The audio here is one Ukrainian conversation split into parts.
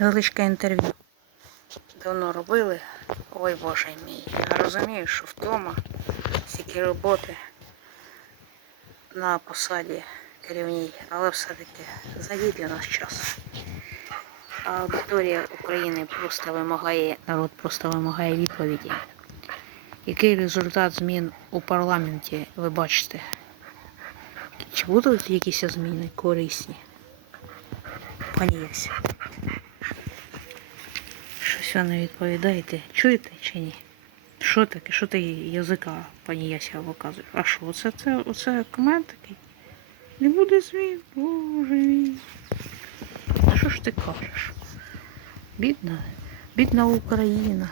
Невеличке інтерв'ю. Давно робили. Ой боже мій. Я розумію, що вдома стільки роботи на посаді керівній, але все-таки зайдіть для нас час. Аудиторія України просто вимагає, народ просто вимагає відповіді. Який результат змін у парламенті ви бачите? Чи будуть якісь зміни корисні? Пані. Щось ви не відповідаєте. Чуєте чи ні? Що таке? Що ти язика, пані Яся, виказує? А що, оце, це, оце комент такий? Не буде змін, боже мій. Що ж ти кажеш? Бідна, бідна Україна.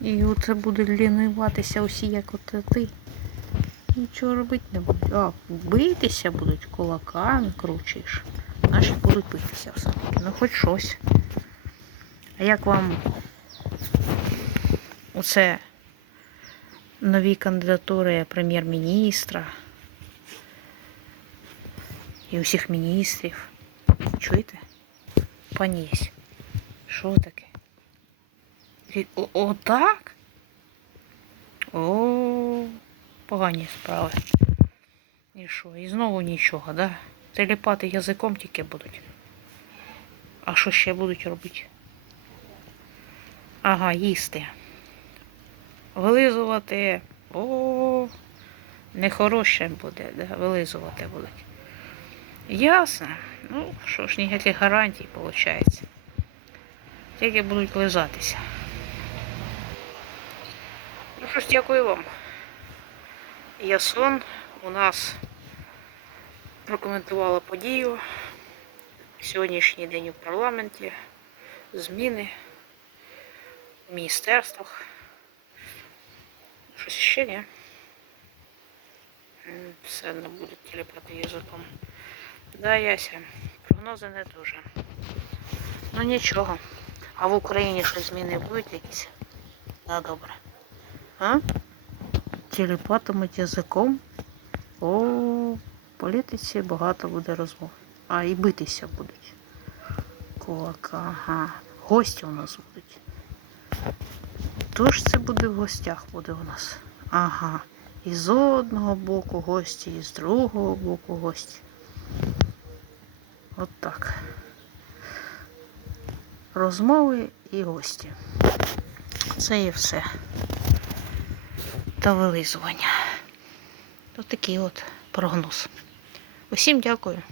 І оце буде лінуватися усі, як от ти. Нічого робити не будуть. А, битися будуть кулаками кручиш. Наші будуть битися все. Ну хоч щось. А як вам оце нові кандидатури прем'єр-міністра і усіх міністрів? Чуєте? Пані Єсь, Що таке? Отак? О, погані справи. І що? І знову нічого, да? Теліпати язиком тільки будуть. А що ще будуть робити? Ага, їсти. Вилизувати. О, нехороше буде, да? вилизувати будуть. Ясно. Ну, що ж, ніяких гарантій, виходить. Тільки будуть лизатися. Ну що ж, дякую вам. Ясон у нас прокоментувала подію. Сьогоднішній день у парламенті, зміни міністерствах. Щось ще ні. Все одно буде тіліпати язиком. Да, Яся, прогнози не дуже. Ну нічого. А в Україні щось зміни будуть якісь? Да, добре. А? Тіліпатимуть язиком. О, політиці багато буде розмов. А, і битися будуть. Кулака, ага. Гості у нас будуть. Тож це буде в гостях буде у нас. Ага. І з одного боку гості, і з другого боку гості. От так. Розмови і гості. Це і все. Та вилизування. Ось такий от прогноз. Усім дякую.